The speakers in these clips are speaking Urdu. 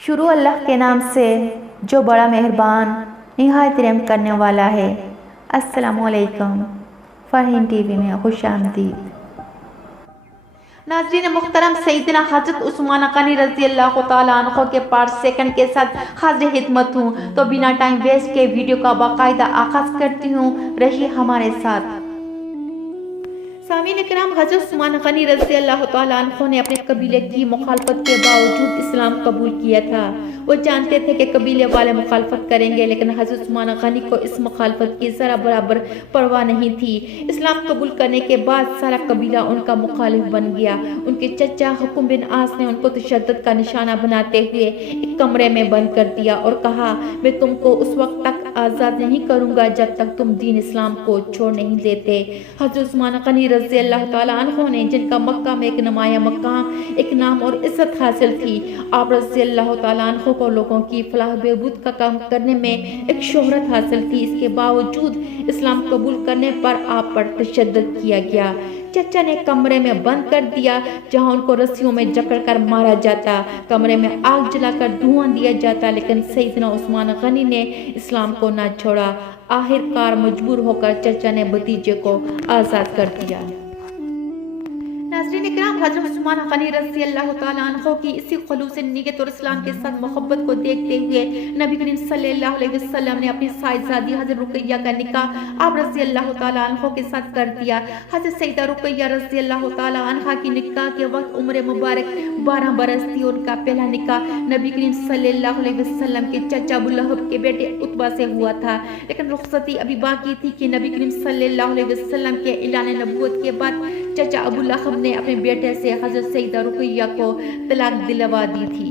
شروع اللہ کے نام سے جو بڑا مہربان نہایت رحم کرنے والا ہے۔ السلام علیکم، فرحین ٹی وی میں خوش آمدید۔ ناظرین محترم، سیدنا حضرت عثمان غنی رضی اللہ تعالیٰ عنہ کے پارٹ سیکنڈ کے ساتھ حاضر خدمت ہوں، تو بنا ٹائم ویسٹ کے ویڈیو کا باقاعدہ آغاز کرتی ہوں، رہیے ہمارے ساتھ۔ سامعین کرام، حضرت عثمان غنی رضی اللہ تعالیٰ عنہ نے اپنے قبیلے کی مخالفت کے باوجود اسلام قبول کیا تھا۔ وہ جانتے تھے کہ قبیلے والے مخالفت کریں گے، لیکن حضرت عثمان غنی کو اس مخالفت کی ذرا برابر پرواہ نہیں تھی۔ اسلام قبول کرنے کے بعد سارا قبیلہ ان کا مخالف بن گیا۔ ان کے چچا حکم بن عاص نے ان کو تشدد کا نشانہ بناتے ہوئے ایک کمرے میں بند کر دیا اور کہا، میں تم کو اس وقت تک آزاد نہیں کروں گا جب تک تم دین اسلام کو چھوڑ نہیں دیتے۔ حضرت عثمان غنی رضی اللہ تعالیٰ عنہ نے، جن کا مکہ میں ایک نمایاں مقام، ایک نام اور عزت حاصل تھی، آپ رضی اللہ تعالیٰ عنہ کو لوگوں کی فلاح بہبود کا کام کرنے میں ایک شہرت حاصل تھی، اس کے باوجود اسلام قبول کرنے پر آپ پر تشدد کیا گیا۔ چچا نے کمرے میں بند کر دیا جہاں ان کو رسیوں میں جکڑ کر مارا جاتا، کمرے میں آگ جلا کر دھواں دیا جاتا، لیکن سیدنا عثمان غنی نے اسلام کو نہ چھوڑا۔ آخر کار مجبور ہو کر چچا نے بھتیجے کو آزاد کر دیا۔ ناظرین اکرام، حضرت عثمان غنی رضی اللہ تعالیٰ عنہ کی اسی خلوص نیت اور اسلام کے ساتھ محبت کو دیکھتے ہوئے نبی کریم صلی اللہ علیہ وسلم نے اپنی صاحبزادی حضرت رقیہ کا نکاح آپ رضی اللہ تعالیٰ عنہ کے ساتھ کر دیا۔ حضرت سیدہ رقیہ رضی اللہ تعالیٰ عنہ کی نکاح کے وقت عمر مبارک 12 برس تھی۔ ان کا پہلا نکاح نبی کریم صلی اللہ علیہ وسلم کے چچا ابو لہب کے بیٹے عتبہ سے ہوا تھا، لیکن رخصتی ابھی باقی تھی کہ نبی کریم صلی اللہ علیہ وسلم کے اعلان نبوت کے بعد چچا ابو لہب نے اپنے بیٹے سے حضرت سیدہ رقیہ کو طلاق دلوا دی تھی۔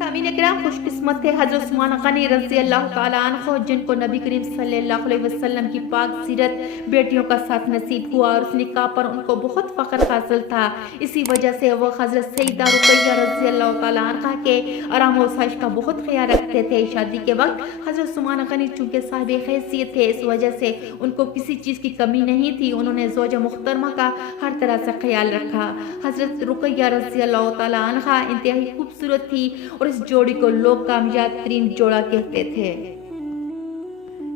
سامعین اکرام، خوش قسمت تھے حضرت عثمان غنی رضی اللہ تعالیٰ عنہ جن کو نبی کریم صلی اللہ علیہ وسلم کی پاک سیرت بیٹیوں کا ساتھ نصیب ہوا، اور اس نکاح پر ان کو بہت فخر حاصل تھا۔ اسی وجہ سے وہ حضرت سیدہ رقیہ رضی اللہ تعالیٰ عنہ کے آرام و سائش کا بہت خیال رکھتے تھے۔ شادی کے وقت حضرت عثمان غنی چونکہ صاحب حیثیت تھے، اس وجہ سے ان کو کسی چیز کی کمی نہیں تھی۔ انہوں نے زوجہ محترمہ کا ہر طرح سے خیال رکھا۔ حضرت رقیہ رضی اللہ تعالیٰ عنہ انتہائی خوبصورت تھی اور اس جوڑی کو لوگ کامیاب ترین جوڑا کہتے تھے۔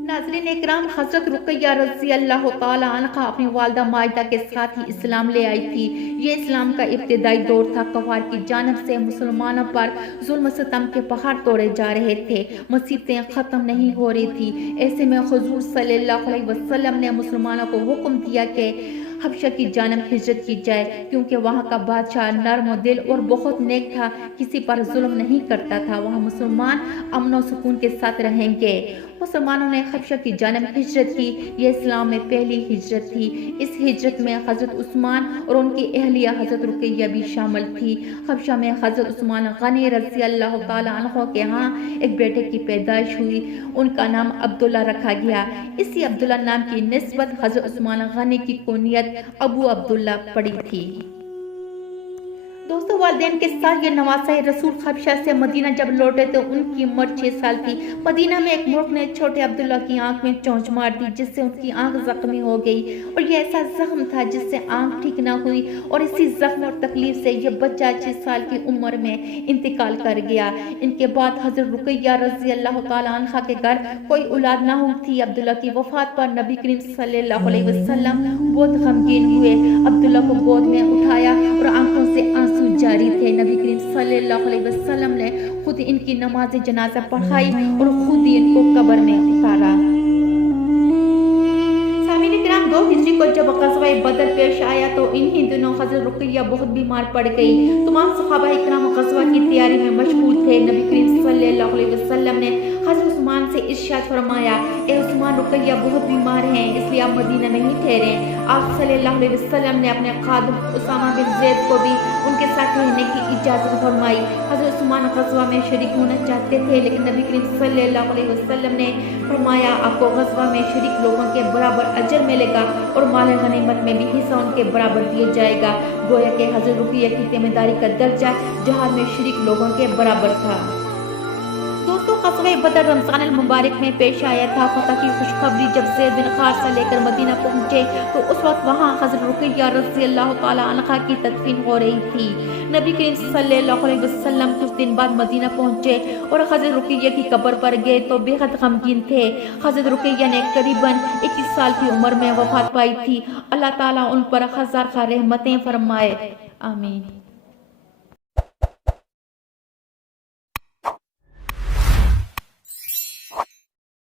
ناظرین اکرام، حضرت رقیہ رضی اللہ تعالیٰ عنہ اپنی والدہ ماجدہ کے ساتھ ہی اسلام لے آئی تھی۔ یہ اسلام کا ابتدائی دور تھا۔ کفار کی جانب سے مسلمانوں پر ظلم ستم کے پہاڑ توڑے جا رہے تھے، مصیبتیں ختم نہیں ہو رہی تھی۔ ایسے میں حضور صلی اللہ علیہ وسلم نے مسلمانوں کو حکم دیا کہ حبشہ کی جانب ہجرت کی جائے، کیونکہ وہاں کا بادشاہ نرم و دل اور بہت نیک تھا، کسی پر ظلم نہیں کرتا تھا۔ وہاں مسلمان امن و سکون کے ساتھ رہیں گے۔ مسلمانوں نے حبشہ کی جانب ہجرت کی۔ یہ اسلام میں پہلی ہجرت تھی۔ اس ہجرت میں حضرت عثمان اور ان کی اہلیہ حضرت رقیہ بھی شامل تھی۔ حبشہ میں حضرت عثمان غنی رضی اللہ تعالیٰ عنہ کے ہاں ایک بیٹے کی پیدائش ہوئی۔ ان کا نام عبداللہ رکھا گیا۔ اسی عبداللہ نام کی نسبت حضرت عثمان غنی کی کنیت ابو عبداللہ پڑی تھی۔ دوستو، والدین کے ساتھ یہ نواسہ رسول حبشہ سے مدینہ جب لوٹے تو ان کی عمر 6 سال تھی۔ مدینہ میں ایک مرغ نے چھوٹے عبداللہ کی آنکھ میں چونچ مار دی، جس سے ان کی آنکھ زخمی ہو گئی، اور یہ ایسا زخم تھا جس سے آنکھ ٹھیک نہ ہوئی، اور اسی زخم اور تکلیف سے یہ بچہ 6 سال کی عمر میں انتقال کر گیا۔ ان کے بعد حضرت رقیہ رضی اللہ تعالیٰ عنہ کے گھر کوئی اولاد نہ ہوئی تھی۔ عبداللہ کی وفات پر نبی کریم صلی اللہ علیہ وسلم بہت غمگین ہوئے۔ عبداللہ کو گود میں اٹھایا اور آنکھوں سے آنسو جاری تھے۔ نبی کریم صلی اللہ علیہ وسلم نے خود ان کی نماز جنازہ پڑھائی اور خود ہی ان کو قبر میں اتارا۔ سامعین کرام، 2 ہجری کو جب غزوہ بدر پیش آیا تو انہی دنوں حضرت رقیہ بہت بیمار پڑ گئی۔ تمام صحابہ اکرام غزوہ کی تیاری میں مشغول تھے۔ نبی کریم صلی اللہ علیہ وسلم نے حضرت عثمان سے ارشاد فرمایا، اے عثمان، رقیہ بہت بیمار ہیں، اس لیے آپ مدینہ میں ہی ٹھہریں۔ آپ صلی اللہ علیہ وسلم نے اپنے خادم اسامہ بن زید کو بھی ان کے ساتھ رہنے کی اجازت فرمائی۔ حضرت عثمان غزوہ میں شریک ہونا چاہتے تھے، لیکن نبی کریم صلی اللہ علیہ وسلم نے فرمایا، آپ کو غزوہ میں شریک لوگوں کے برابر اجر ملے گا اور مال غنیمت میں بھی حصہ ان کے برابر دیا جائے گا۔ گویا کہ حضرت رقیہ کی ذمہ داری کا درجہ جہاد میں شریک لوگوں کے برابر تھا۔ دوستو، غزوہ بدر رمضان المبارک میں پیش آیا تھا۔ فتح کی خوشخبری جب زید بن حارثہ لے کر مدینہ پہنچے تو اس وقت وہاں حضرت رقیہ رضی اللہ تعالیٰ عنہ کی تدفین ہو رہی تھی۔ نبی کریم صلی اللہ علیہ وسلم کچھ دن بعد مدینہ پہنچے اور حضرت رقیہ کی قبر پر گئے تو بے حد غمگین تھے۔ حضرت رقیہ نے قریباً 21 سال کی عمر میں وفات پائی تھی۔ اللہ تعالیٰ ان پر ہزار رحمتیں فرمائے، آمین۔